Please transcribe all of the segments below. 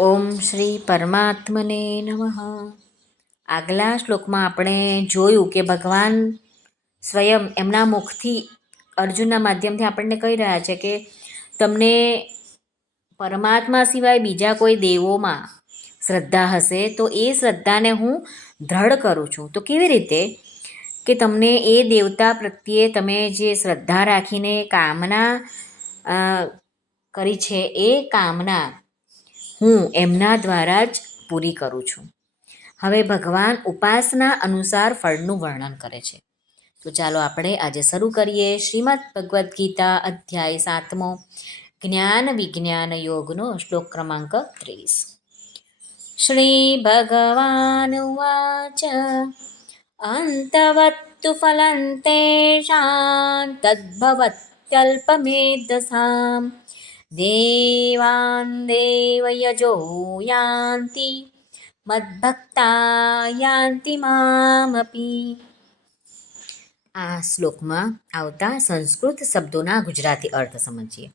ઓમ શ્રી પરમાત્મને નમઃ. આગલા શ્લોકમાં આપણે જોયું કે ભગવાન સ્વયં એમના મુખથી અર્જુનના માધ્યમથી આપણને કહી રહ્યા છે કે તમને પરમાત્મા સિવાય બીજા કોઈ દેવોમાં શ્રદ્ધા હશે તો એ શ્રદ્ધાને હું દ્રઢ કરું છું. તો કેવી રીતે? કે તમને એ દેવતા પ્રત્યે તમે જે શ્રદ્ધા રાખીને કામના કરી છે એ કામના હું એમના દ્વારા જ પૂરી કરું છું. હવે ભગવાન ઉપાસના અનુસાર ફળનું વર્ણન કરે છે. તો ચાલો આપણે આજે શરૂ કરીએ શ્રીમદ ભગવદ્ ગીતા અધ્યાય સાતમો, જ્ઞાન વિજ્ઞાન યોગનો શ્લોક ક્રમાંક ત્રીસ શ્રી ભગવાન ઉવાચ, અંતવત્તુ ફલં તેષાં તદ્ભવત્યલ્પમેધસાં દેવાન દેવયજો યાન્તિ મદ્ભક્તા યાન્તિ મામપી આ શ્લોકમાં આવતા સંસ્કૃત શબ્દોના ગુજરાતી અર્થ સમજીએ.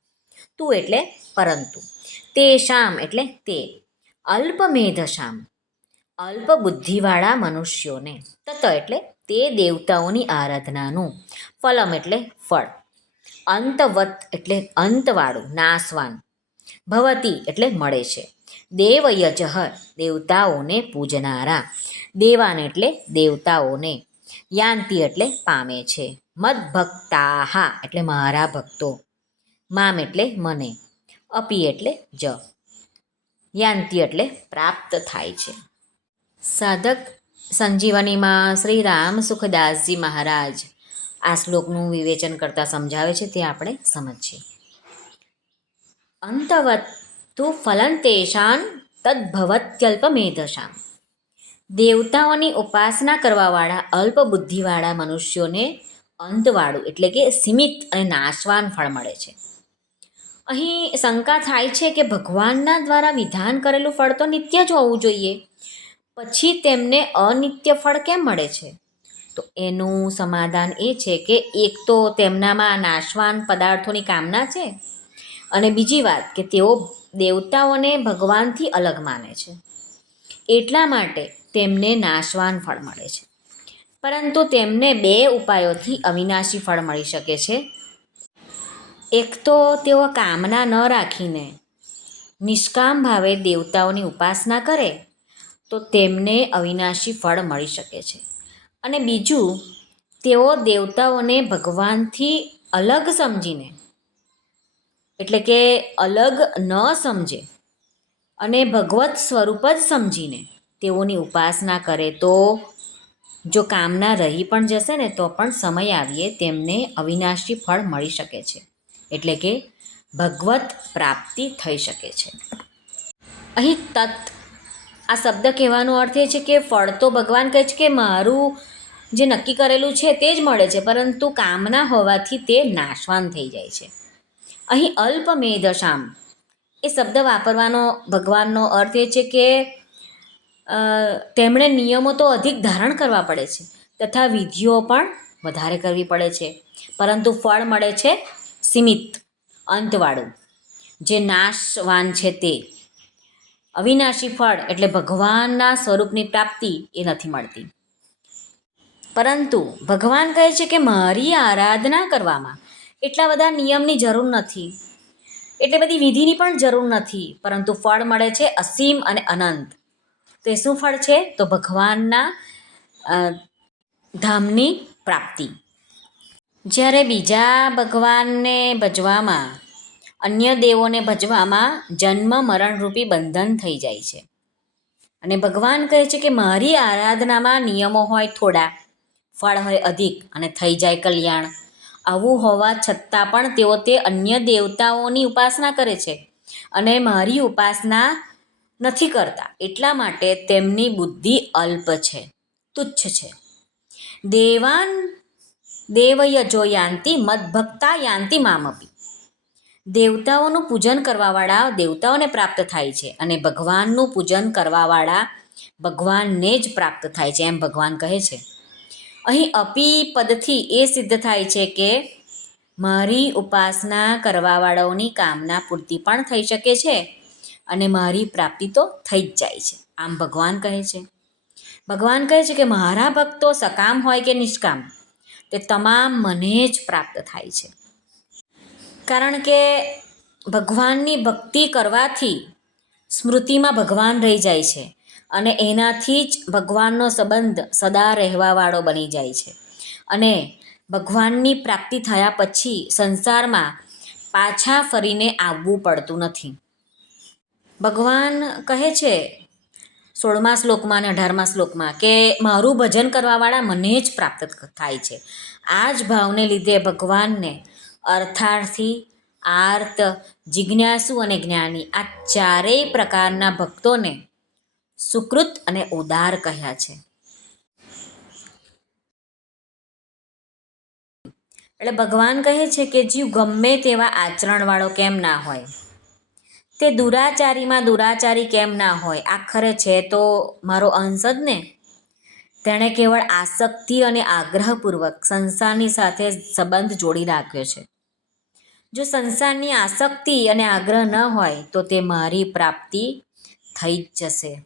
તું એટલે પરંતુ, તે શામ એટલે તે, અલ્પમેધશામ અલ્પ બુદ્ધિવાળા મનુષ્યોને, તત એટલે તે દેવતાઓની આરાધનાનું, ફલમ એટલે ફળ. અંતવત એટલે અંતવાળું નાશવાન ભવતી એટલે મળે છે. દેવયજહ, દેવતાઓને પૂજનારા. દેવાન એટલે દેવતાઓને. યાંતિ એટલે પામે છે. મદભક્તાહા એટલે મારા ભક્તો. મામ એટલે મને. અપી એટલે જ. યાંતિ એટલે પ્રાપ્ત થાય છે. સાધક સંજીવનીમાં શ્રી રામ સુખદાસજી મહારાજ. આ શ્લોકનું વિવેચન કરતાં સમજાવે છે તે આપણે સમજીએ. અંતવત તો ફલન તેષાન તદ્ભવત્યલ્પમેધશામ દેવતાઓની ઉપાસના કરવાવાળા અલ્પ બુદ્ધિવાળા મનુષ્યોને અંતવાળું એટલે કે સીમિત અને નાશવાન ફળ મળે છે. અહીં શંકા થાય છે કે ભગવાનના દ્વારા વિધાન કરેલું ફળ તો નિત્ય જ હોવું જોઈએ. પછી તેમને અનિત્ય ફળ કેમ મળે છે? તો એનું સમાધાન એ છે કે એક તો તેમનામાં નાશવાન પદાર્થોની કામના છે અને બીજી વાત કે તેઓ દેવતાઓને ભગવાનથી અલગ માને છે. એટલા માટે તેમને નાશવાન ફળ મળે છે. પરંતુ તેમને બે ઉપાયોથી અવિનાશી ફળ મળી શકે છે. એક તો તેઓ કામના ન રાખીને નિષ્કામ ભાવે દેવતાઓની ઉપાસના કરે તો તેમને અવિનાશી ફળ મળી શકે છે. અને બીજું, તેઓ દેવતાઓને ભગવાનથી અલગ સમજીને, એટલે કે અલગ ન સમજે અને ભગવત સ્વરૂપ જ સમજીને તેઓની ઉપાસના કરે તો, જો કામના રહી પણ જશે ને તો પણ સમય આવીએ તેમને અવિનાશી ફળ મળી શકે છે. એટલે કે ભગવત પ્રાપ્તિ થઈ શકે છે. અહીં તત, આ શબ્દ કહેવાનો અર્થ એ છે કે ફળ તો ભગવાન કહે છે કે મારું જે નક્કી કરેલું છે તે જ મળે છે, પરંતુ કામના હોવાથી તે નાશવાન થઈ જાય છે. અહીં અલ્પમેધશામ એ શબ્દ વાપરવાનો, ભગવાનનો અર્થ એ છે કે તેમણે નિયમો તો અધિક ધારણ કરવા પડે છે, તથા વિધિઓ પણ વધારે કરવી પડે છે, પરંતુ ફળ મળે છે સીમિત અંતવાળું. જે નાશવાન છે તે. અવિનાશી ફળ એટલે ભગવાનના સ્વરૂપની પ્રાપ્તિ એ નથી મળતી. પરંતુ ભગવાન કહે છે કે મારી આરાધના કરવામાં એટલા બધા નિયમની જરૂર નથી. એટલે બધી વિધિની પણ જરૂર નથી, પરંતુ ફળ મળે છે અસીમ અને અનંત. તો એ શું ફળ છે? તો ભગવાનના ધામની પ્રાપ્તિ. જ્યારે બીજા ભગવાનને ભજવામાં, અન્ય દેવોને ભજવામાં જન્મ મરણરૂપી બંધન થઈ જાય છે. અને ભગવાન કહે છે કે મારી આરાધનામાં નિયમો હોય થોડા ફળ હોય અધિક અને થઈ જાય કલ્યાણ. આવું હોવા છતાં પણ તેઓ તે અન્ય દેવતાઓની ઉપાસના કરે છે અને મારી ઉપાસના નથી કરતા. એટલા માટે તેમની બુદ્ધિ અલ્પ છે, તુચ્છ છે. દેવાન દેવયજો યાંતિ, મદભક્તા યાંતિ મામપી. દેવતાઓનું પૂજન કરવાવાળા દેવતાઓને પ્રાપ્ત થાય છે અને ભગવાનનું પૂજન કરવાવાળા ભગવાનને જ પ્રાપ્ત થાય છે, એમ ભગવાન કહે છે. અહીં અપી પદથી એ સિદ્ધ થાય છે કે મારી ઉપાસના કરવાવાળાઓની કામના પૂર્તિ પણ થઈ શકે છે અને મારી પ્રાપ્તિ તો થઈ જ જાય છે. આમ ભગવાન કહે છે. ભગવાન કહે છે કે મારા ભક્તો સકામ હોય કે નિષ્કામ, તે તમામ મને જ પ્રાપ્ત થાય છે. કારણ કે ભગવાનની ભક્તિ કરવાથી સ્મૃતિમાં ભગવાન રહી જાય છે. અને એનાથી જ ભગવાનનો સંબંધ સદા રહેવાવાળો બની જાય છે. અને ભગવાનની પ્રાપ્તિ થયા પછી સંસારમાં પાછા ફરીને આવવું પડતું નથી. ભગવાન કહે છે સોળમા શ્લોકમાં અને અઢારમા શ્લોકમાં કે મારું ભજન કરવાવાળા મને જ પ્રાપ્ત થાય છે. આ જ ભાવને લીધે ભગવાનને અર્થાર્થી, આર્ત, જિજ્ઞાસુ અને જ્ઞાની આ ચારેય પ્રકારના ભક્તોને સુકૃત અને ઉદાર કહ્યા છે. એટલે ભગવાન કહે છે કે જીવ ગમે તેવા આચરણવાળો કેમ ના હોય? તે દુરાચારીમાં દુરાચારી કેમ ના હોય? આખરે છે તો મારો અંશ જ ને? તેણે કેવળ આસક્તિ અને આગ્રહપૂર્વક સંસારની સાથે સંબંધ જોડી રાખ્યો છે. જો સંસારની આસક્તિ અને આગ્રહ ન હોય તો તે મારી પ્રાપ્તિ થઈ જ જશે.